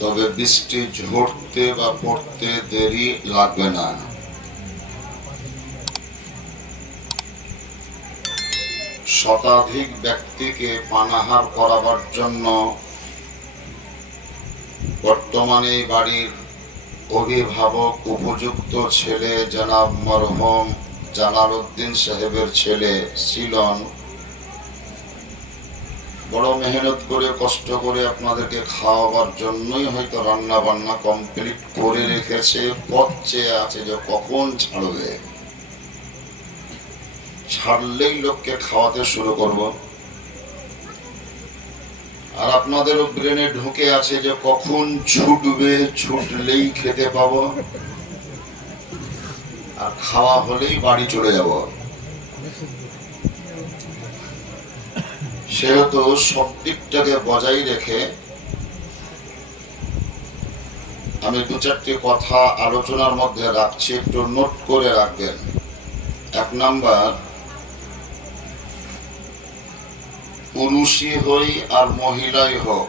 তবে বৃষ্টি ঝরতে বা পড়তে দেরি লাগবে না। শতাধিক ব্যক্তিকে পানাহার করাবার জন্য বর্তমানে বাড়ির অভিভাবক উপযুক্ত ছেলে জনাব মরহুম জালালউদ্দিন সাহেবের ছেলে সিলন বড় মেহনত করে কষ্ট করে আপনাদেরকে খাওয়াবার জন্যই হয়তো রান্না বান্না কমপ্লিট করে রেখেছে, পথ চেয়ে আছে যে কখন ছাড়বে, ছাড়লেই লোককে খাওয়াতে শুরু করব। আর আপনাদেরও ব্রেনে ঢুকে আছে যে কখন ছুটবে, ছুটলেই খেতে পাবো, আর খাওয়া হলেই বাড়ি চলে যাব। সেহেতু সব দিকটাকে বজায় রেখে আমি দু চারটি কথা আলোচনার মধ্যে রাখছি, একটু নোট করে রাখবেন। এক নাম্বার, পুরুষই হই আর মহিলাই হোক,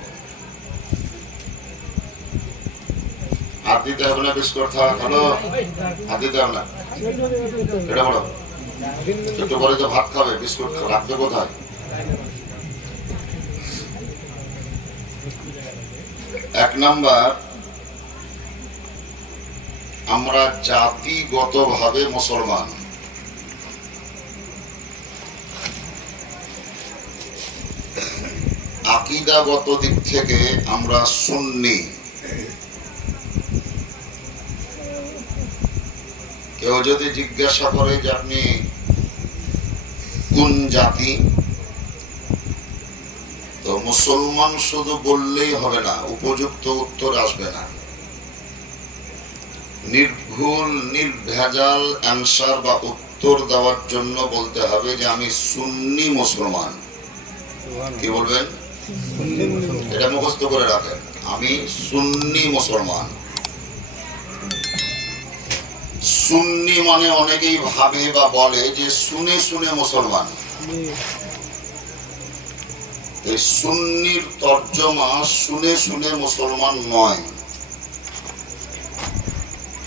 হাত দিতে হবে না বিস্কুট খাওয়া। হ্যালো, হাত দিতে হবে না, এটা বলো। একটু পরে তো ভাত খাবে, বিস্কুট রাখবে কোথায়? এক নাম্বার, আমরা জাতিগতভাবে মুসলমান, আকীদাগত দিক থেকে আমরা সুন্নি। কেউ যদি জিজ্ঞাসা করে যে আপনি কোন জাতি, তো মুসলমান শুধু বললেই হবে না, উপযুক্ত উত্তর আসবে না। নির্ভুল নির্ভেজাল অ্যান্সার বা উত্তর দেওয়ার জন্য বলতে হবে যে আমি সুন্নি মুসলমান। কি বলবেন? এটা মুখস্থ করে রাখেন, আমি সুন্নি মুসলমান। সুন্নি মানে অনেকেই ভাবে বা বলে যে শুনে শুনে মুসলমান। এই সুন্নির তর্জমা শুনে শুনে মুসলমান নয়।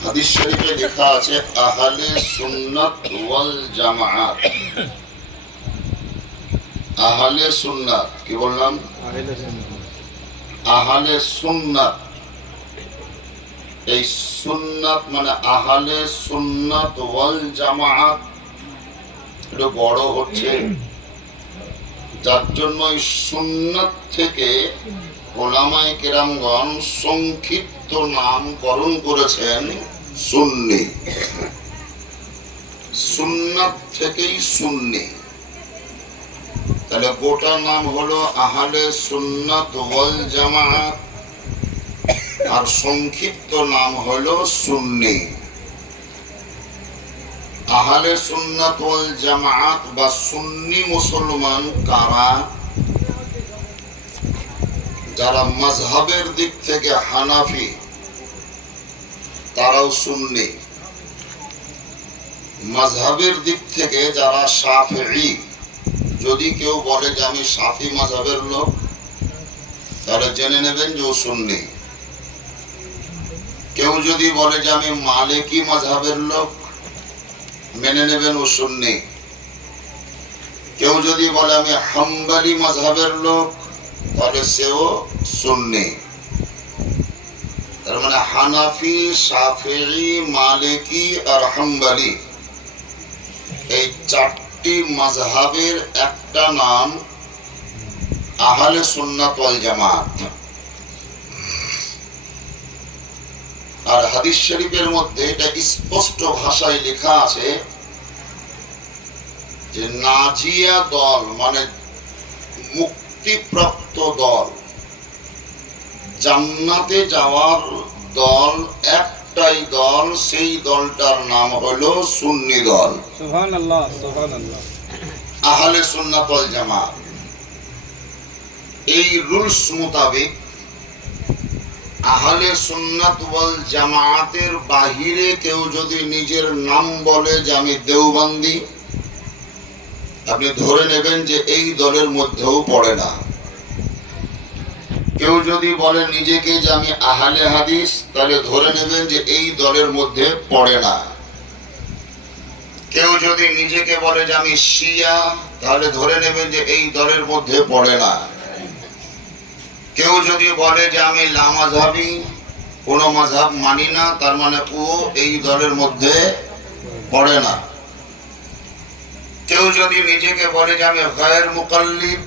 হাদিস শরীফে লেখা আছে আহলে সুন্নাত ওয়াল জামাআত। আহলে সুন্নাত, কি বললাম? আহলে সুন্নাত। এই সুন্নাত মানে আহলে সুন্নাত ওয়াল জামাআত, একটু বড় হচ্ছে, যার জন্য এই সুন্নাত থেকে উলামায়ে কেরামগণ সংক্ষিপ্ত নামকরণ করেছেন সুন্নি। সুন্নাত থেকেই সুন্নি। তাহলে গোটা নাম হলো আহলে সুন্নাত ওয়াল জামাআত, আর সংক্ষিপ্ত নাম হলো সুন্নি। আহলে সুন্নাত ওয়াল জামাআত বা সুন্নি মুসলমান কারা? যারা মাযহাবের দিক থেকে হানাফি, তারাও সুন্নি। মাযহাবের দিক থেকে যারা শাফিঈ, যদি কেউ বলে যে আমি শাফি মাযহাবের লোক, তাহলে জেনে নেবেন যে ও সুন্নি। কেউ যদি বলে যে আমি মালিকি মাযহাবের লোক, মেনে নেবেন ও সুন্নি। কেউ যদি বলে আমি হাম্বলি মাযহাবের লোক, তাহলে সেও সুন্নি। তার মানে হানাফি, শাফিঈ, মালিকি আর হাম্বলি, এই চারটি মাযহাবের একটা নাম আহলে সুন্নাত ওয়াল জামাত। আর হাদিস শরীফের মধ্যে এটা স্পষ্ট ভাষায় লেখা আছে যে নাজিয়া দল মানে মুক্তিপ্রাপ্ত দল, জান্নাতে যাওয়ার দল একটাই দল, সেই দলটার নাম হলো সুন্নি দল। সুবহানাল্লাহ, সুবহানাল্লাহ। আহলে সুন্নাত ওয়াল জামাত। এই রুলস মোতাবেক আহলে সুন্নাত ওয়াল জামাতের বাহিরে কেউ যদি নিজের নাম বলে যে আমি দেওবন্দি, আপনি ধরে নেবেন যে এই দলের মধ্যেও পড়ে না। কেউ যদি বলে নিজেকে যে আমি আহলে হাদিস, তাহলে ধরে নেবেন যে এই দলের মধ্যে পড়ে না। কেউ যদি নিজেকে বলে যে আমি শিয়া, তাহলে ধরে নেবেন যে এই দলের মধ্যে পড়ে না। কেউ যদি বলে যে আমি লামাযহাবী, কোন মাযহাব মানি না, তার মানে ও এই দলের মধ্যে পড়ে না। কেউ যদি নিজেকে বলে যে আমি গায়র মুকাল্লিদ,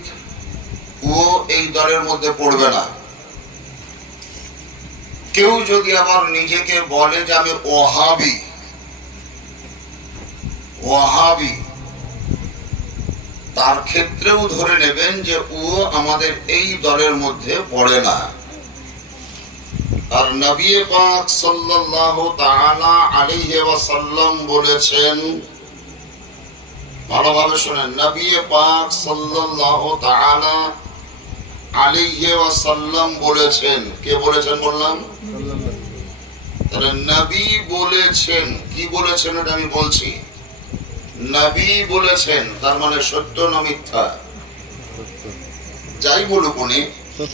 ও এই দলের মধ্যে পড়বে না। কেউ যদি আবার নিজেকে বলে যে আমি ওয়াহাবি, তার ক্ষেত্রেও ধরে নেবেন যে ও আমাদের এই দলের মধ্যে পড়ে না। আর নবী পাক সাল্লাল্লাহু তাআলা আলাইহি ওয়াসাল্লাম বলেছেন, ভালোভাবে শুনেন, নবী পাক সাল্লাল্লাহু তাআলা আলাইহি ওয়াসাল্লাম বলেছেন। কে বলেছেন বললাম? তাহলে নবী বলেছেন। কি বলেছেন এটা আমি বলছি। নবী বলেছেন, তার মানে সত্য না মিথ্যা? যাই বলুক উনি,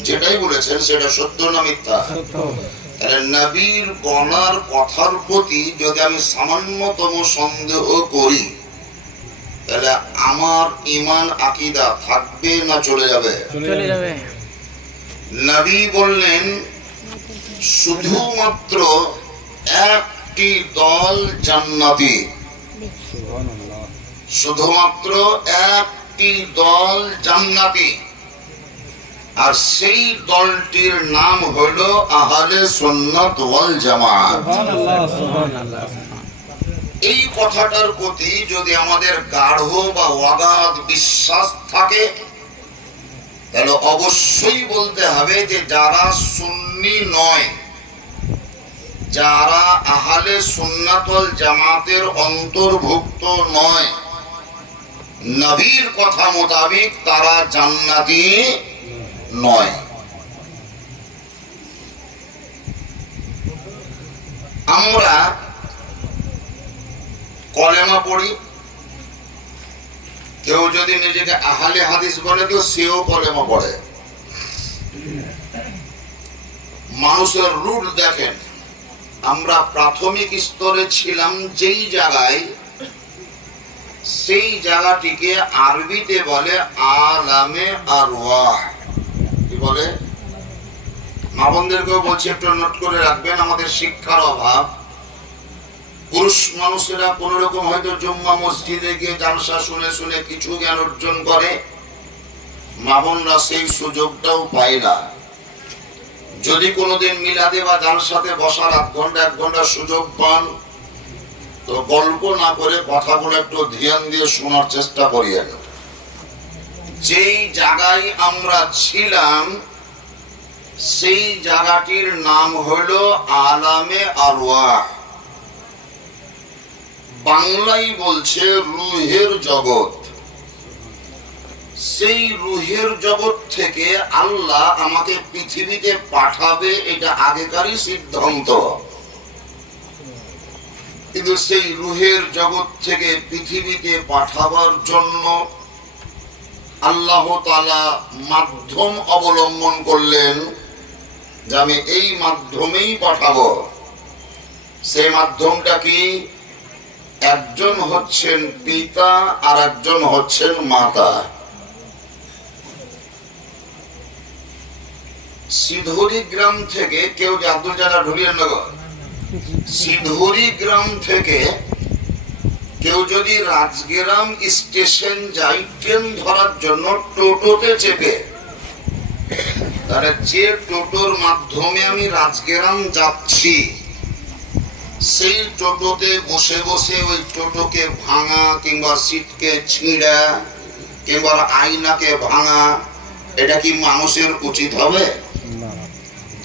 যেটাই বলেছেন সেটা সত্য না মিথ্যা? তাহলে নবীর বলার কথার প্রতি যদি আমি সামান্যতম সন্দেহ করি, তাহলে আমার ঈমান আকীদা থাকবে না চলে যাবে? চলে যাবে। নবী বললেন শুধুমাত্র একটি দল জান্নাতি, শুধুমাত্র একটি দল জান্নাতি, আর সেই দলটির নাম হলো আহলে সুন্নাত ওয়াল জামাত। এই কথাটার প্রতি যদি আমাদের গাঢ় বা অগাধ বিশ্বাস থাকে, তাহলে অবশ্যই বলতে হবে যে যারা সুন্নি নয়, যারা আহলে সুন্নাত ওয়াল জামাতের অন্তর্ভুক্ত নয়, নবীর কথা মোতাবেক তারা জান্নাতি নয়। আমরা কলেমা পড়ি, কেউ যদি নিজেকে আহলে হাদিস বলে তো সেও কলেমা পড়ে। মানুষের রুট দেখেন, আমরা প্রাথমিক স্তরে ছিলাম যেই জায়গায়, সেই জায়গাটিকে আরবিতে বলে আলামে আরওয়াহ। কি বলে? মা বোনদেরকেও বলছি একটু নোট করে রাখবেন, আমাদের শিক্ষার অভাব। পুরুষ মানুষেরা কোন রকম হয়তো জুম্মা মসজিদে গিয়ে জালসা শুনে শুনে কিছু জ্ঞান অর্জন করে, মা বোনরা সেই সুযোগটাও পায় না। যদি কোনোদিন মিলাদে বা জালসাতে বসার আধ ঘন্টা 1 ঘন্টা সুযোগ পান, তো গল্প না করে কথাগুলো একটু ধ্যান দিয়ে শোনার চেষ্টা করিয়েন। যেই জায়গায় আমরা ছিলাম সেই জায়গাটির নাম হলো আলামে আরওয়াহ। বাংলায় বলছে রুহের জগৎ। সেই রুহের জগৎ থেকে আল্লাহ আমাকে পৃথিবীতে পাঠাবে, এটা আগেকারই সিদ্ধান্ত। কিন্তু সেই রুহের জগৎ থেকে পৃথিবীতে পাঠাবার জন্য আল্লাহ তাআলা মাধ্যম অবলম্বন করলেন যে আমি এই মাধ্যমেই পাঠাবো। সেই মাধ্যমটা কি? একজন হচ্ছেন পিতা আর একজন হচ্ছেন মাতা। সিধুরি গ্রাম থেকে কেউ যে আব্দুল জানা ঢুলিয়ার নগর, সিধুরি গ্রাম থেকে কেউ যদি রাজগ্রাম স্টেশন যায় ট্রেন ধরার জন্য টোটোতে চেপে, তাহলে যে টোটোর মাধ্যমে আমি রাজগ্রাম যাচ্ছি, সেই টোটোতে বসে বসে ওই টোটোকে ভাঙা কিংবা সিটকে ছিঁড়া কিংবা আয়নাকে ভাঙা, এটা কি মানুষের উচিত হবে?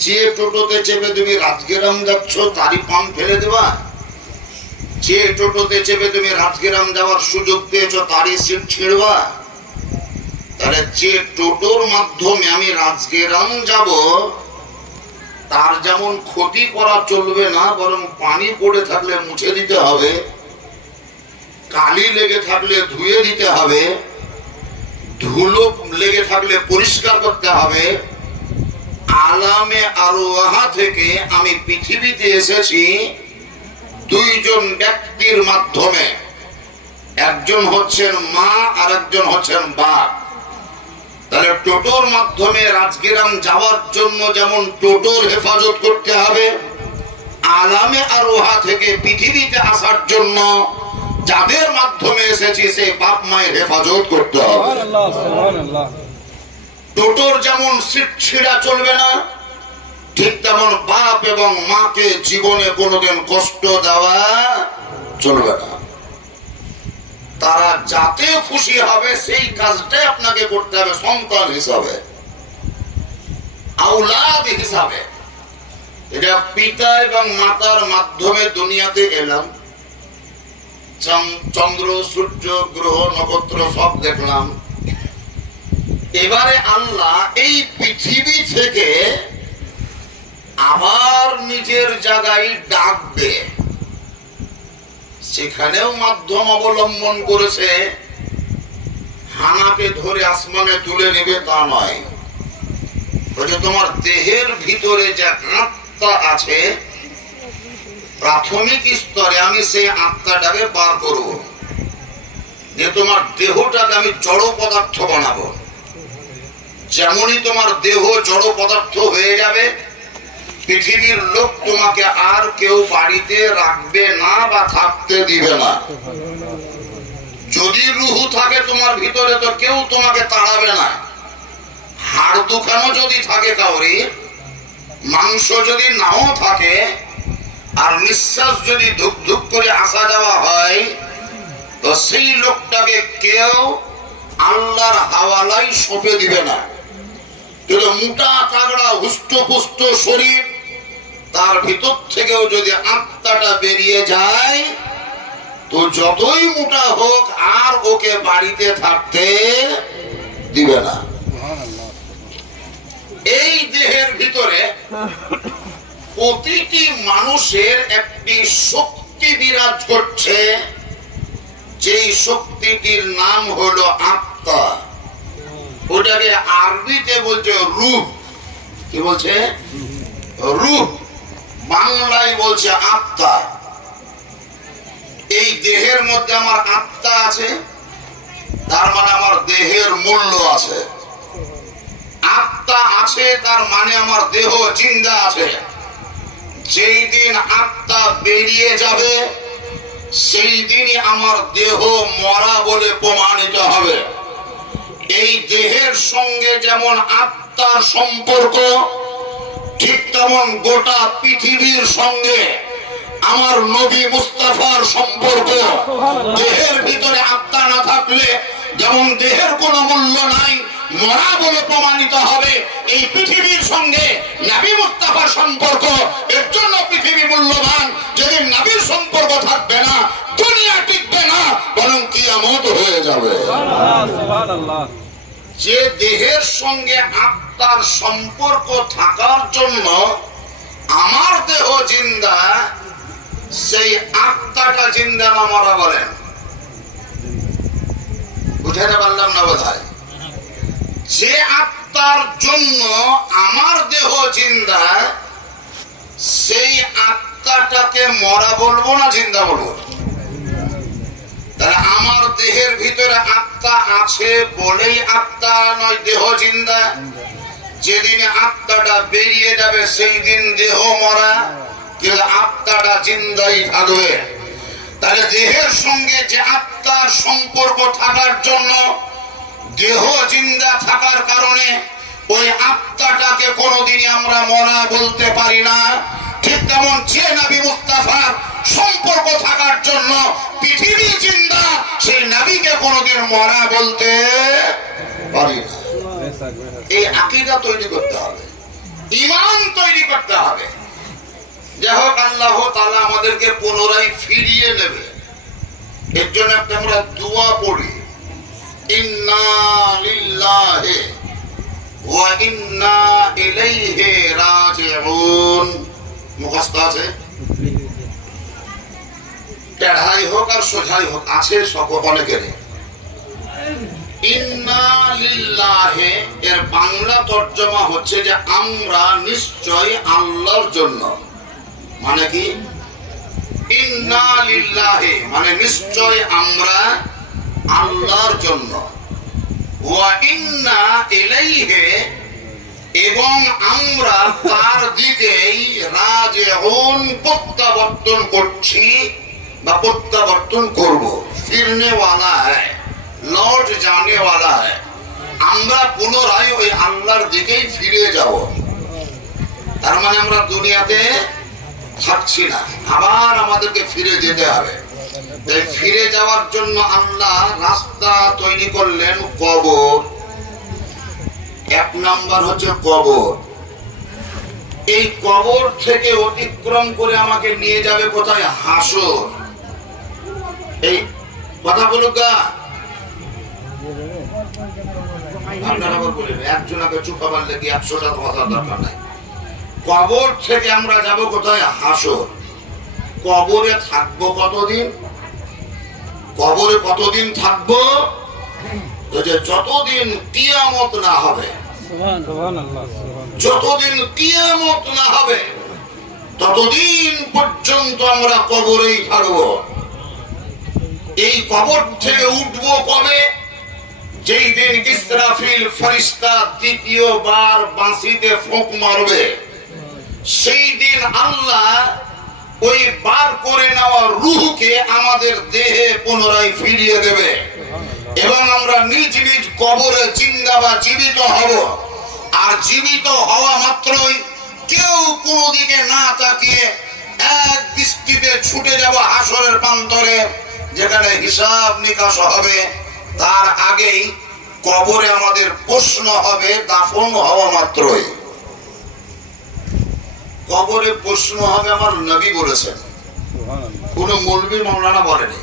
যে টোটোতে চেপে তুমি রাজগ্রাম যাচ্ছ তারই পাম ফেলে দেবা? যে টোটোতে চেপে তুমি রাজগ্রাম যাওয়ার সুযোগ পেয়েছো তারই সিট ছিঁড়বা? তাহলে যে টোটোর মাধ্যমে আমি রাজগ্রাম যাব, তার যেমন ক্ষতি করা চলবে না, বরং পানি পড়ে থাকলে মুছে দিতে হবে, কালি লেগে থাকলে ধুয়ে দিতে হবে, ধুলো লেগে থাকলে পরিষ্কার করতে হবে, আলামে আরওয়াহা থেকে আমি পৃথিবীতে এসেছি দুইজন ব্যক্তির মাধ্যমে। একজন হচ্ছেন মা আর একজন হচ্ছেন বাপ। তাহলে টোটোর মাধ্যমে রাজগিরাম যাওয়ার জন্য যেমন টোটোর হেফাজত করতে হবে, আলামে আরওয়াহা থেকে পৃথিবীতে আসার জন্য যাদের মাধ্যমে এসেছি সেই বাপ মায়ের হেফাজত করতে হবে। টোটোর যেমন সিট ছিঁড়া চলবে না, ঠিক তেমন বাপ এবং মাকে জীবনে কোনোদিন কষ্ট দেওয়া চলবে না। তারা যাতে খুশি হবে সেই কাজটাই আপনাকে করতে হবে সন্তান হিসাবে, আওলাদ হিসাবে। এটা পিতা এবং মাতার মাধ্যমে দুনিয়াতে এলাম, চন্দ্র সূর্য গ্রহ নক্ষত্র সব দেখলাম। এবারে আল্লাহ এই পৃথিবী থেকে আবার নিজের জায়গায় ডাকবে, সেখানেও মাধ্যম অবলম্বন করেছে। হানাকে ধরে আসমানে তুলে নেবে তা নয়, তোমার দেহের ভিতরে যে আত্মা আছে প্রাথমিক স্তরে আমি সেই আত্মাটাকে বার করব, যে তোমার দেহটাকে আমি জড় পদার্থ বানাবো। যেমনই তোমার দেহ জড় পদার্থ হয়ে যাবে, পৃথিবীর লোক তোমাকে আর কেউ বাড়িতে রাখবে না বা থাকতে দিবে না। যদি রুহু থাকে তোমার ভিতরে তো কেউ তোমাকে তাড়াবে না। হাড় দুখানো যদি থাকে কাউরি, মাংস যদি নাও থাকে, আর নিঃশ্বাস যদি ধুক ধুক করে আসা যাওয়া হয়, তো সেই লোকটাকে কেউ আল্লাহর হাওয়ালাই সঁপে দিবে না। কিন্তু মোটা তাগড়া হুষ্টপুষ্ট শরীর, তার ভিতর থেকেও যদি আত্মাটা বেরিয়ে যায়, তো যতই মোটা হোক আর ওকে বাড়িতে থাকতে দিবে না। এই দেহের ভিতরে প্রতিটি মানুষের একটি শক্তি বিরাজ করছে, যেই শক্তিটির নাম হলো আত্মা। ওটাকে আরবিতে বলছে রূহ। কি বলছে? রূহ। বাংলায় বলছে আত্মা। এই দেহের মধ্যে আমার আত্মা আছে, তার মানে আমার দেহের মূল্য আছে। আত্মা আছে তার মানে আমার দেহ জিন্দা আছে। যেই দিন আত্মা বেরিয়ে যাবে সেই দিনই আমার দেহ মরা বলে প্রমাণিত হবে। এই দেহের সঙ্গে যেমন আত্মার সম্পর্ক, ঠিক তেমন গোটা পৃথিবীর সঙ্গে আমার নবী মুস্তাফার সম্পর্ক। দেহের ভিতরে আত্মা না থাকলে যেমন দেহের কোনো মূল্য নাই, মরা বলে প্রমাণিত হবে। এই পৃথিবীর সঙ্গে নবী মুস্তাফার সম্পর্ক, এর জন্য পৃথিবী মূল্যবান। যেদিন নবীর সম্পর্ক থাকবে না, দুনিয়া টিকবে না, বরং কিয়ামত হয়ে যাবে। যে দেহের সঙ্গে আত্মার সম্পর্ক থাকার জন্য আমার দেহ জিন্দা, সেই আত্মাটা জিন্দা না মরা বলেন? বুঝাতে পারলাম না বোধহয়? যে আত্মার জন্য আমার দেহ জিন্দা, সেই আত্মাটাকে মরা বলবো না জিন্দা বলবো? তাহলে আমার দেহের ভিতরে আত্মা আছে বলেই আত্মা নয় দেহ জিন্দা। যেদিন আত্মাটা বেরিয়ে যাবে সেই দিন দেহ মরা, কিন্তু আত্মাটা জিন্দাই থাকবে। তাহলে দেহের সঙ্গে যে আত্মার সম্পর্ক থাকার জন্য দেহ জিন্দা থাকার কারণে ওই আত্মাটাকে কোনোদিনই আমরা মরা বলতে পারি না। ঠিক তেমন যে নবী মুস্তাফার সম্পর্ক থাকার জন্য পৃথিবী জিন্দা, সেই নবীকে কোনোদিন মরা বলতে পারি না। এই আকীদা তৈরি করতে হবে, ঈমান তৈরি করতে হবে। যাই হোক, আল্লাহ তাআলা আমাদেরকে পুনরায় ফিরিয়ে নেবে। এর জন্য একটা আমরা দোয়া পড়ি, ইন্না লিল্লাহি ওয়া ইন্না ইলাইহি রাজিউন। মুখস্থ আছে? টেढ़াই হোক আর সোজাই হোক, আছে সকল অনেকেরই। ইন্না লিল্লাহি এর বাংলা তর্জমা হচ্ছে যে আমরা নিশ্চয় আল্লাহর জন্য। মানে কি? ইন্না লিল্লাহি মানে নিশ্চয় আমরা আল্লাহর জন্য, ওয়া ইন্না ইলাইহি এবং আমরা তার দিকেই রাজিউন প্রত্যাবর্তন করছি বা প্রত্যাবর্তন করব। ফিরনে ওয়ালা হ্যায়, লৌট জানে ওয়ালা হ্যায়। আমরা পুনরায় ওই আল্লাহর দিকেই ফিরে যাব। তার মানে আমরা দুনিয়াতে থাকছি না, আবার আমাদেরকে ফিরে যেতে হবে। তাই ফিরে যাওয়ার জন্য আল্লাহ রাস্তা তৈরি করলেন কবর। এক নাম্বার হচ্ছে কবর। এই কবর থেকে অতিক্রম করে আমাকে নিয়ে যাবে কোথায়? হাসর। এই কথা বলুক গা, আপনারা বলবেন একজনকে চুপ পাবার লেগে 100টা কথা দরকার নাই। কবর থেকে আমরা যাব কোথায়? হাসর। কবরে থাকবো কতদিন? কবরে কতদিন থাকবো? যতদিন কিয়ামত না হবে, যতদিন কিয়ামত না হবে ততদিন পর্যন্ত আমরা কবরেই থাকবো। এই কবর থেকে উঠবো কবে? যেই দিন ইসরাফিল ফেরেশতা দ্বিতীয়বার বাঁশিতে ফোঁক মারবে, সেই দিন আল্লাহ ওই বার করে নেওয়া রূহকে আমাদের দেহে পুনরায় ফিরিয়ে দেবে এবং আমরা নিজ নিজ কবরে জিন্দা বা জীবিত হব। আর জীবিত হওয়া মাত্রই কেউ কোনো দিকে না তাকিয়ে এক দৃষ্টিতে ছুটে যাব হাসরের প্রান্তরে, যেখানে হিসাব নিকাশ হবে। তার আগেই কবরে আমাদের প্রশ্ন হবে দাফন হওয়া মাত্রই। কবরে প্রশ্ন হবে, আমার নবী বলেছেন, কোন মৌলবী মাওলানা বলেনি,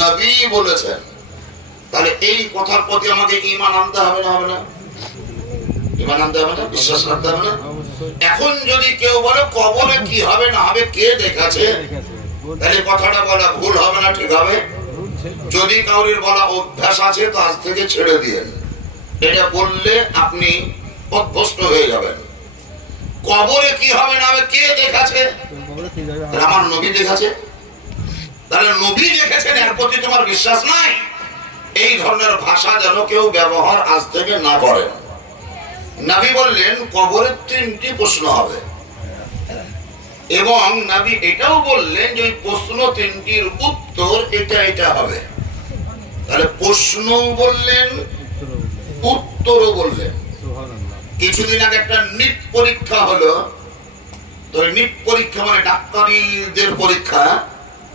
নবী বলেছেন। তাহলে এই কথার প্রতি আমাকে ঈমান আনতে হবে না? হবে না? ঈমান আনতে হবে না? বিশ্বাস রাখতে হবে না? এখন যদি কেউ বলে কবরে কি হবে না হবে কে দেখাছে, তাহলে কথাটা বলা ভুল হবে না? ঠিক হবে? যদি কাউরির বলা অভ্যাস আছে তো আজ থেকে ছেড়ে দিয়েন। এটা বললে আপনি অভ্যস্ত হয়ে যাবেন। কবরে কি হবে না হবে কে দেখাছে? আমার নবী দেখাছে। তাহলে নবী দেখেছেন, এর প্রতি তোমার বিশ্বাস নাই? এই ধরনের ভাষা যেন কেউ ব্যবহার আজ থেকে না করেন। নবী বললেন কবরের 3টি প্রশ্ন হবে এবং নবী এটাও বললেন যে ওই প্রশ্ন 3টির উত্তর এটা এটা হবে। তাহলে প্রশ্ন বললেন, উত্তরও বললেন। কিছুদিন আগে একটা নিট পরীক্ষা হলো, তো নিট পরীক্ষা মানে ডাক্তারিদের পরীক্ষা।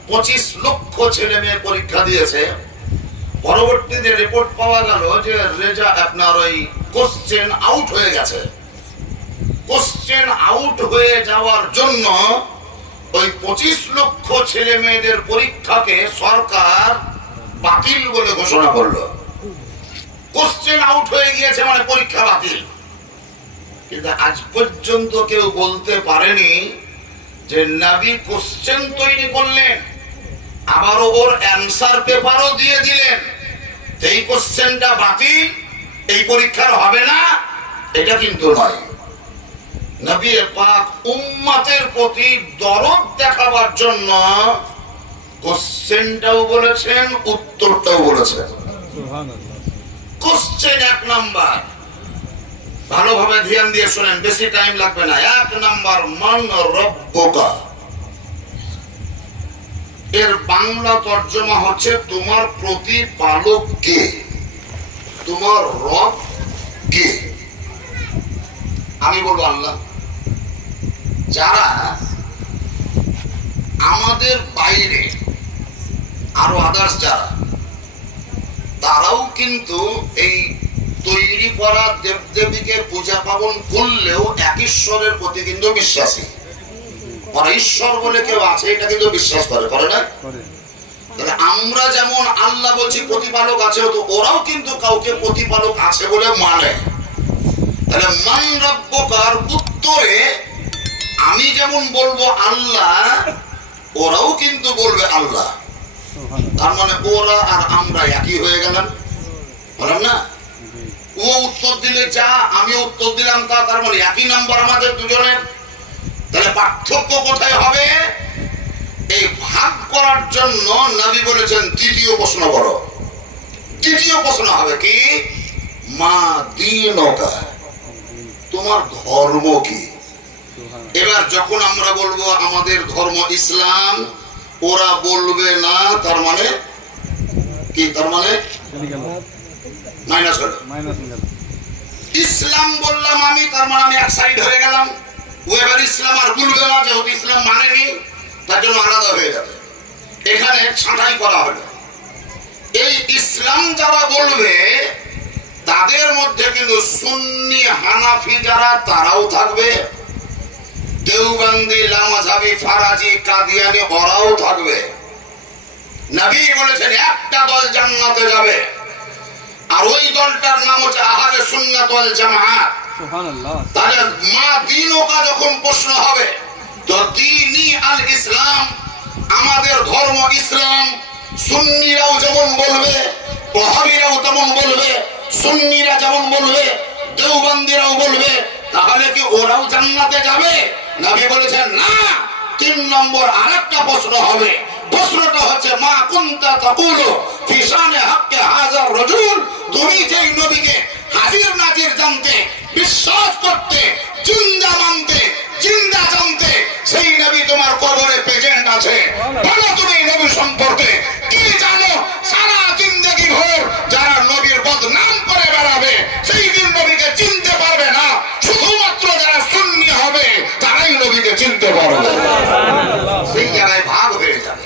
25 লক্ষ ছেলে মেয়ে পরীক্ষা দিয়েছে। পরবর্তীতে রিপোর্ট পাওয়া গেল যে আপনার ওই কোশ্চেন আউট হয়ে গেছে। কোশ্চেন আউট হয়ে যাওয়ার জন্য ওই 25 লক্ষ ছেলে মেয়েদের পরীক্ষাকে সরকার বাতিল বলে ঘোষণা করলো। কোশ্চেন আউট হয়ে গিয়েছে মানে পরীক্ষা বাতিল। কিন্তু আজ পর্যন্ত কেউ বলতে পারেনি যে নবী কোশ্চেন তৈরি করলেন, আবারও ওর অ্যানসার পেপারও দিয়ে দিলেন, এই কোশ্চেনটা বাতিল, এই পরীক্ষার হবে না, এটা কিন্তু নয়। নবী পাক উম্মতের প্রতি দরদ দেখাবার জন্য কোশ্চেনটাও বলেছেন, উত্তরটাও বলেছেন। কোশ্চেন 1 নাম্বার, ভালোভাবে ধ্যান দিয়ে শুনেন, বেশি টাইম লাগবে না। 1 নাম্বার, মান রব্বুকা। এর বাংলা তর্জমা হচ্ছে তোমার প্রতিপালক কে, তোমার রব কে। আমি বলবো আল্লাহ। যারা আমাদের বাইরে আরো আদার্স যারা, তারাও কিন্তু এই তৈরি করা দেবদেবীকে পূজা পাবন করলেও এক ঈশ্বরের প্রতি কিন্তু বিশ্বাসী। ঈশ্বর বলে কেউ আছে এটা কিন্তু বিশ্বাস করে, করে না? তাহলে আমরা যেমন আল্লাহ বলছি প্রতিপালক আছে, তো ওরাও কিন্তু কাউকে প্রতিপালক আছে বলে মানে। তাহলে মান রব্বুকার উত্তরে আমি যেমন বলবো আল্লাহ, ওরাও কিন্তু বলবে আল্লাহ। তার মানে ওরা আর আমরা একই হয়ে গেলাম। বললাম না, ও উত্তর দিলে যা, আমি উত্তর দিলাম তা, তার মানে একই নাম্বার আমাদের দুজনের। তাহলে পার্থক্য কোথায় হবে? এই ভাগ করার জন্য নবী বলেছেন তৃতীয় প্রশ্ন করো। তৃতীয় প্রশ্ন হবে কি? মা দীনুকা, তোমার ধর্ম কি? এবার যখন আমরা বলবো আমাদের ধর্ম ইসলাম, ওরা বলবে না, তার মানে কি? তার মানে মাইনাস হলো। ইসলাম বললাম আমি, তার মানে আমি এক সাইড হয়ে গেলাম। ও এবার ইসলাম আর বলবে না, যেহেতু ইসলাম মানেনি, তার জন্য আলাদা হয়ে যাবে। এখানে ছাঁটাই করা হলো। এই ইসলাম যারা বলবে তাদের মধ্যে কিন্তু সুন্নি হানাফি যারা, তারাও থাকবে, দেওবন্দি লামাযাবি ফারাজি কাদিয়ানি ওরাও থাকবে। নবী বলেছেন একটা দল জান্নাতে যাবে, আর ওই দলটার নাম হচ্ছে আহলে সুন্নাত ওয়াল জামাআত। সুবহানাল্লাহ। তাহলে মা দীনুকা যখন প্রশ্ন হবে, তো দীনি আল ইসলাম, আমাদের ধর্ম ইসলাম। সুন্নিরাও যেমন বলবে, ওয়াহাবিরাও তেমন বলবে, সুন্নিরা যেমন বলবে, দেওবন্দিরাও বলবে। তাহলে কি ওরাও জান্নাতে যাবে? নবী বলেছেন না। 3 নম্বর আরেকটা প্রশ্ন হবে। প্রশ্নটা হচ্ছে মা কুনতা তাকুলু ফি শানে হাক্কি হাযার রাজুল, তুমি যেই নবীকে হাজির নাজির জানতে, বিশ্বাস করতে, জিন্দা মানতে, জিন্দা জানতে, সেই নবী তোমার কবরে প্রেজেন্ট আছে। বলো তুমি নবী সম্পর্কে কি জানো? সারা জিন্দেগি ভর যারা নবীর বদনাম করে বেড়াবে, সেই দিন নবীকে চিনতে পারবে না। শুধুমাত্র যারা সুন্নি হবে তারাই নবীকে চিনতে পারবে। সেই জায়গায় ভাগ হয়ে যাবে,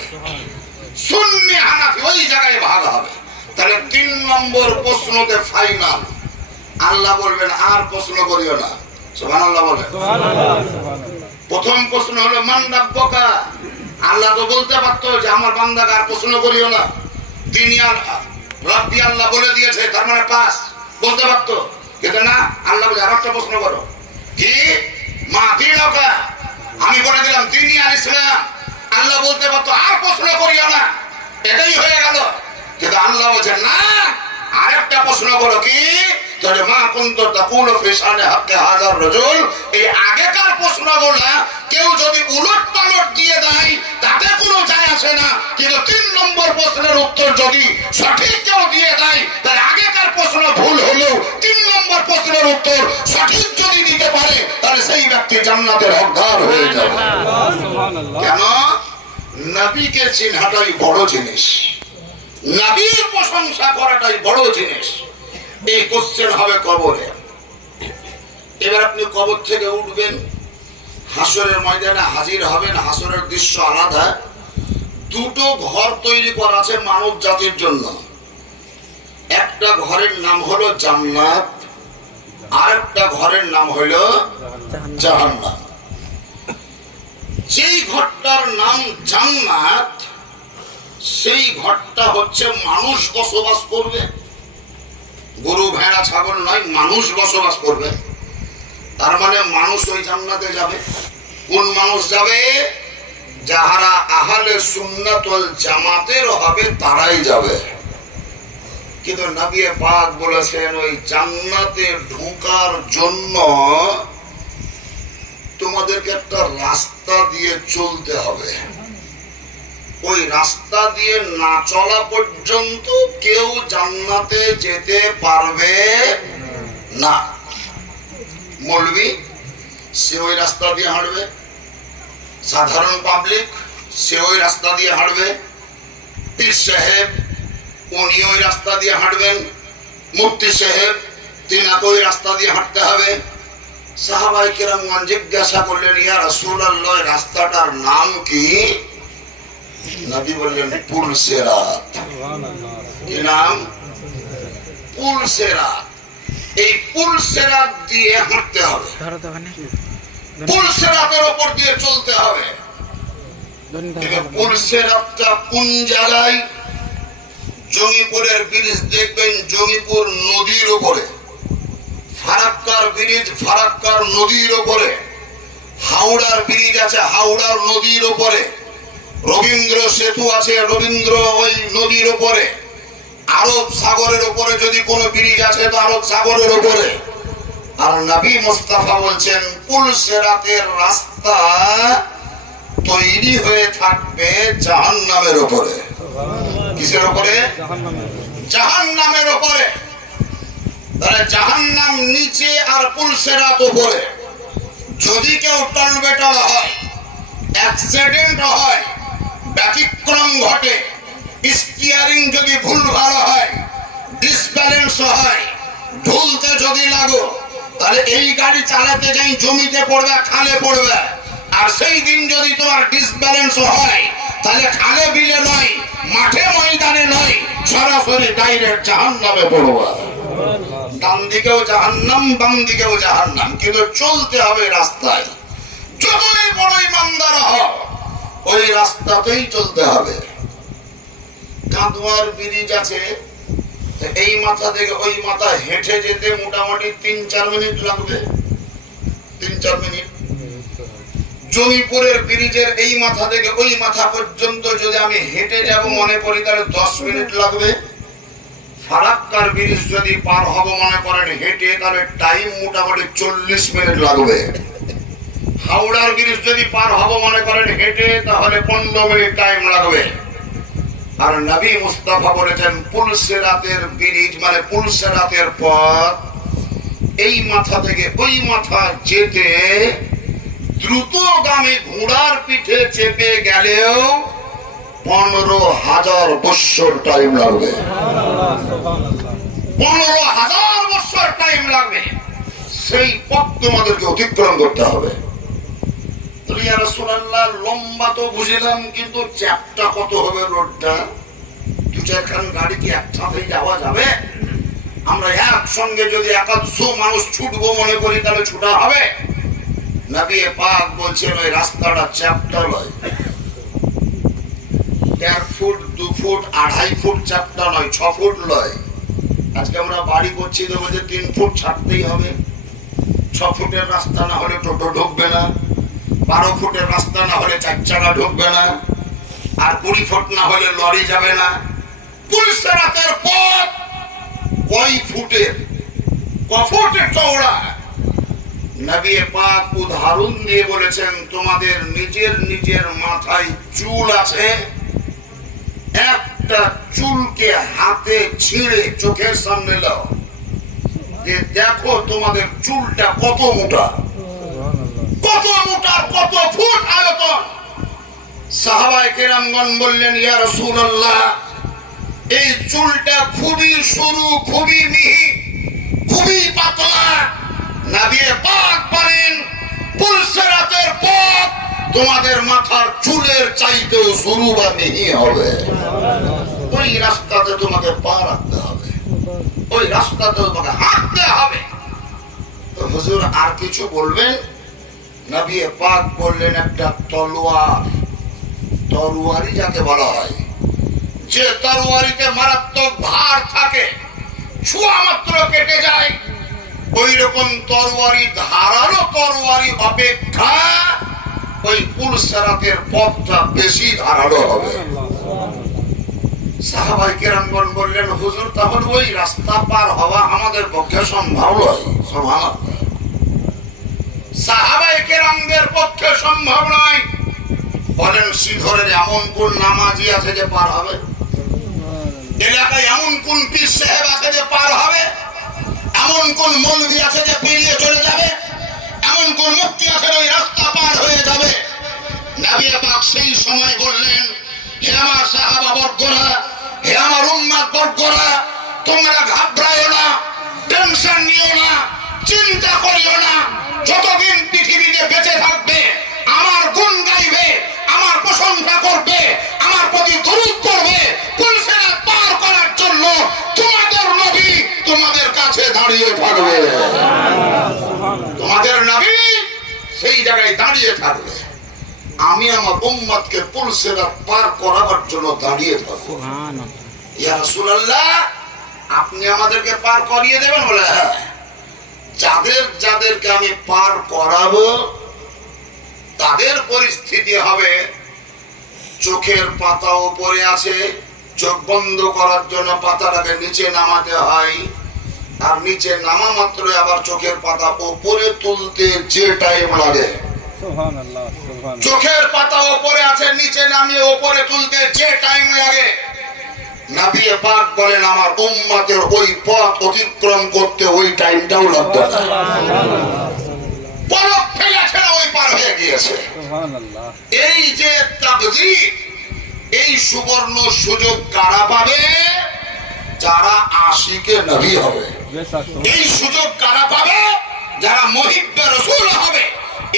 সুন্নি হানাফি ওই জায়গায় ভাগ হবে। তাহলে 3 নম্বর প্রশ্নতে ফাইনাল। আল্লাহ বলবেন আর প্রশ্ন করিও না। সুবহানাল্লাহ বলেন। প্রথম প্রশ্ন হলো মান রাব্বুকা। আল্লাহ তো বলতে পারতো যে আমার বান্দাকে আর প্রশ্ন করিও না, তিনি আর রব্বি আল্লাহ বলে দিয়েছে, তার মানে পাস, বলতে পারতো। কিন্তু না, আল্লাহ বলে আরেকটা প্রশ্ন করো। কি? মা দীনুকা, আমি বলে দিলাম তিনি আর ইসলাম। আল্লাহ বলতে পারতো আর প্রশ্ন করিও না, এটাই হয়ে গেল। কিন্তু আল্লাহ বলছেন না, আরেকটা প্রশ্ন করো। কি? তাহলে মা কুনতা তাকুলু ফি শানে হাক্কি হাযার রাজুল, এই আগেকার প্রশ্নগুলো কেউ যদি উলট পালট দিয়ে দেয় তাতে কোনো যায় আসে না। কিন্তু 3 নম্বর প্রশ্নের উত্তর যদি সঠিক কেউ দিয়ে দেয়, তাহলে আগেকার প্রশ্ন ভুল হলেও 3 নম্বর প্রশ্নের উত্তর সঠিক যদি দিতে পারে, তাহলে সেই ব্যক্তি জান্নাতের হকদার হয়ে যাবে। কেন? নবীকে চিনাটাই বড় জিনিস, নবীর প্রশংসা করাটাই বড় জিনিস। এই কোশ্চেন হবে কবরে। এবার আপনি কবর থেকে উঠবেন, হাসরের ময়দানে হাজির হবেন। হাসরের দৃশ্য আলাদা। 2টো ঘর তৈরি করা আছে মানব জাতির জন্য। একটা ঘরের নাম হলো জান্নাত, আরেকটা ঘরের নাম হলো জাহান্নাম। যেই ঘরটার নাম জান্নাত, সেই ঘরটা হচ্ছে মানুষ বসবাস করবে, গরু ভেড়া ছাগল নয়, মানুষ বসবাস করবে। তার মানে মানুষ ওই জান্নাতে যাবে। কোন মানুষ যাবে? যাহারা আহলে সুন্নাত ওয়াল জামাতের হবে তারাই যাবে। কিন্তু নবী পাক বলেছেন ওই জান্নাতে ঢোকার জন্য তোমাদেরকে একটা রাস্তা দিয়ে চলতে হবে। ওই রাস্তা দিয়ে না চলা পর্যন্ত কেউ জান্নাতে যেতে পারবে না। মৌলবি সে ওই রাস্তা দিয়ে হাঁটবে, সাধারণ পাবলিক সে ওই রাস্তা দিয়ে হাঁটবে, পীর সাহেব উনি ওই রাস্তা দিয়ে হাঁটবেন, মুফতি সাহেব তিনাকে ওই রাস্তা দিয়ে হাঁটতে হবে। সাহাবায়ে কেরামগণ জিজ্ঞাসা করলেন, ইয়া রাসূলুল্লাহ, রাস্তাটার নাম কি? নবী বললেন পুলসিরাত। কি নাম? পুলসিরাত। এই পুলসিরাত দিয়ে হাঁটতে হবে, পুলসিরাতের উপর দিয়ে চলতে হবে। পুলসিরাতটা কোন জায়গায়? জঙ্গিপুরের ব্রিজ দেখবেন, জঙ্গিপুর নদীর উপরে। ফারাক্কার ব্রিজ ফারাক্কার নদীর উপরে। হাওড়ার ব্রিজ আছে হাওড়ার নদীর উপরে। রবীন্দ্র সেতু আছে রবীন্দ্র ওই নদীর উপরে। আরব সাগরের উপরে যদি কোনো ব্রিজ আছে তো আরব সাগরের উপরে। আর নবী মুস্তাফা বলছেন পুলসেরাতের রাস্তা তৈরি হয়ে থাকবে জাহান্নামের উপরে। কিসের উপরে? জাহান্নামের উপরে। তাহলে জাহান্নাম নিচে আর পুলসেরাত উপরে। যদি কেউ টলবেটল হয়, অ্যাক্সিডেন্ট হয়, ব্যতিক্রম ঘটে, স্টিয়ারিং যদি ভুলভাল হয়, ডিসব্যালেন্স হয়, ঢুলতে যদি লাগো, তাহলে এই গাড়ি চালাতে যাই জমিতে পড়বে, খালে পড়বে। আর সেই দিন যদি তোমার ডিসব্যালেন্স হয়, তাহলে খালে বিলে নয়, মাঠে ময়দানে নয়, সরাসরি ডাইরেক্ট জাহান্নামে পড়বে। ডান দিকেও জাহান্নাম, বাম দিকেও জাহান্নাম, কিন্তু চলতে হবে রাস্তায়। যতই বড় ইমানদার হও, ওই রাস্তাতেই চলতে হবে। কাঁদুয়ার ব্রিজ আছে, এই মাথা থেকে ওই মাথা হেঁটে যেতে মোটামুটি 3-4 মিনিট লাগবে। 3-4 মিনিট। জমিপুরের ব্রিজের এই মাথা থেকে ওই মাথা পর্যন্ত যদি আমি হেঁটে যাব মনে করি, তাহলে 10 মিনিট লাগবে। ফারাক্কার ব্রিজ যদি পার হব মনে করেন হেঁটে, তাহলে টাইম মোটামুটি 40 মিনিট লাগবে। হাওড়ার ব্রিজ যদি পার হব মনে করেন হেঁটে, তাহলে 15 মিনিট টাইম লাগবে। আর নবী মুস্তাফা বলেছেন পুলসেরাতের ব্রিজ মানে পুলসেরাতের পথ, এই মাথা থেকে ওই মাথা যেতে দ্রুতগামী ঘোড়ার পিঠে চেপে গেলেও 15,000 বছর টাইম লাগবে। 15,000 বছর টাইম লাগবে। সেই পথ তোমাদেরকে অতিক্রম করতে হবে। ইয়া রাসূলুল্লাহ, লম্বা তো বুঝলাম, কিন্তু চ্যাপটা কত হবে রোডটা? 2-4 খান গাড়ি কি একসাথে যাওয়া যাবে? আমরা একসঙ্গে যদি 100 মানুষ ছুটবো মনে করি, তাহলে ছুটা হবে? নবী পাক বলছেন ওই রাস্তাটা চ্যাপটা নয়, 1.5 ফুট 2 ফুট 2.5 ফুট চ্যাপটা নয়, 6 ফুট নয়। আজকে আমরা বাড়ি করছি তো বলছে 3 ফুট ছাড়তেই হবে। 6 ফুটের রাস্তা না হলে টোটো ঢুকবে না, 12 ফুটের রাস্তা না হলে 4 চাকা ঢুকবে না, আর 20 ফুট না হলে লরি যাবে না। পুলসেরাতের পথ কয় ফুটের, ক ফুটের চওড়া? নবী পাক উদাহরণ দিয়ে বলেছেন, তোমাদের নিজের নিজের মাথায় চুল আছে, একটা চুলকে হাতে ছিঁড়ে চোখের সামনে লাও, যে দেখো তোমাদের চুলটা কত মোটা, কত মোটা, কত ফুট আয়তন। সাহাবায়ে কেরামগণ বললেন, ইয়া রাসূলুল্লাহ, এই চুলটা খুবই সরু, খুবই মিহি, খুবই পাতলা। নবী পাক বলেন, পুলসেরাতের পথ তোমাদের মাথার চুলের চাইতেও সরু বা মিহি হবে। ওই রাস্তাতে তোমাকে পা রাখতে হবে, ওই রাস্তাতে তোমাকে হাঁটতে হবে। তো হুজুর আর কিছু বলবেন? নবী পাক বললেন, একটা তলোয়ার, তরবারি যাকে বলা হয়, যে তরবারিতে মারাত্মক ভার থাকে, ছোঁয়া মাত্র কেটে যায়, ওই রকম তরবারি, ধারালো তরবারি অপেক্ষা ওই পুলসেরাতের পথটা বেশি ধারালো হবে। সাহাবায়ে কেরামগণ বললেন, হুজুর তাহলে ওই রাস্তা পার হওয়া আমাদের পক্ষে সম্ভব নয়। সুবহানাল্লাহ। সাহাবায়ে কেরামদের পক্ষে সম্ভব নয়। বলেন, শ্রীধরের এমন কোন নামাজি আছে যে পার হবে? এলাকায় এমন কোন পীর সাহেব আছে যে পার হবে? এমন কোন মৌলভী আছে যে পেরিয়ে চলে যাবে? এমন কোন মুফতি আছে ওই রাস্তা পার হয়ে যাবে? নবী পাক সেই সময় বললেন, হে আমার সাহাবা বর্গরা, হে আমার উম্মত বর্গরা, তোমরা ঘাবড়ায়ো না, টেনশন নিও না, চিন্তা করিও না। যতদিন পৃথিবীতে বেঁচে থাকবে আমার গুণ গাইবে, আমার প্রশংসা করবে, আমার প্রতি দরুদ করবে, পুলসেরাত পার করার জন্য তোমাদের নবী তোমাদের কাছে দাঁড়িয়ে থাকবে। তোমাদের নবী সেই জায়গায় দাঁড়িয়ে থাকবে। আমি আমার উম্মতকে পুলসেরাত পার করাবার জন্য দাঁড়িয়ে থাকবো। ইয়া রাসূলুল্লাহ, আপনি আমাদেরকে পার করিয়ে দেবেন? বলে, হ্যাঁ। যাদেরকে আমি পার করাবো তাদের পরিস্থিতি হবে চোখের পাতা উপরে আছে, চোখ বন্ধ করার জন্য পাতাটাকে নিচে নামাতে হয়, আর নিচে নামা মাত্র আবার চোখের পাতা উপরে তুলতে যে টাইম লাগে, চোখের পাতা উপরে আছে, নিচে নামিয়ে উপরে তুলতে যে টাইম লাগে, নবী পাক বলেন আমার উম্মতের ওই পথ অতিক্রম করতে ওই টাইমটাও লাগবে না। পলক ফেলেছে ওই পার হয়ে গিয়েছে। এই যে তাকদীর, এই সুবর্ণ সুযোগ কারা পাবে? যারা আশিকে নবী হবে। এই সুযোগ কারা পাবে? যারা মুহিব্বে রাসূল হবে।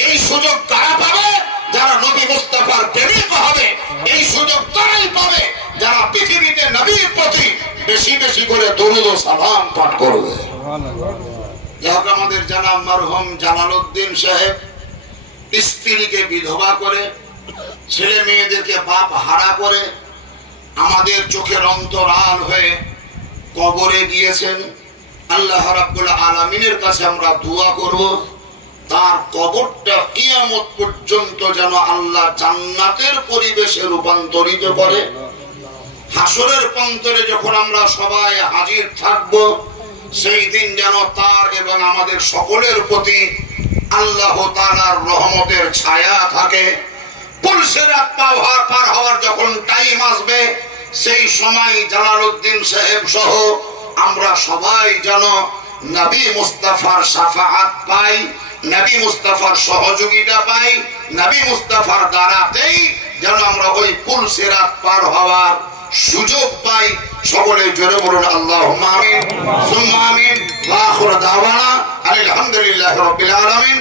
এই সুযোগ কারা পাবে? যারা নবী মুস্তাফার প্রেমিক হবে। এই সুযোগ তারাই পাবে যারা পৃথিবীতে নবীর প্রতি বেশি বেশি করে দরুদ ও সালাম পাঠ করবে। যাক, আমাদের জানাব মরহুম জালালউদ্দিন সাহেব স্ত্রীকে বিধবা করে, ছেলে মেয়েদেরকে বাপ হারা করে আমাদের চোখের অন্তরাল হয়ে কবরে গিয়েছেন। আল্লাহ রাব্বুল আলামিনের কাছে আমরা দোয়া করব তার কবরটা কিয়ামত পর্যন্ত যেন আল্লাহ জান্নাতের পরিবেশে রূপান্তরিত করে। হাসরের প্রান্তরে যখন আমরা সবাই হাজির থাকব, সেই দিন যেন তার এবং আমাদের সকলের প্রতি আল্লাহ তাআলার রহমতের ছায়া থাকে। পুলসিরাত পার হওয়ার যখন টাইম আসবে, সেই সময় জালালউদ্দিন সাহেব সহ আমরা সবাই যেন নবী মুস্তাফার শাফাআত পাই, নবী মুস্তাফার সহযোগিতা পাই, নবী মুস্তাফার দ্বারাতেই যেন আমরা ওই পুলসিরাত পার হওয়ার সুযোগ পাই। সকলে জোরে বলুন আল্লাহুম্মা আমিন সুম্মা আমিন। ওয়া আখিরু দাওয়ানা আলহামদুলিল্লাহি রাব্বিল আলামিন।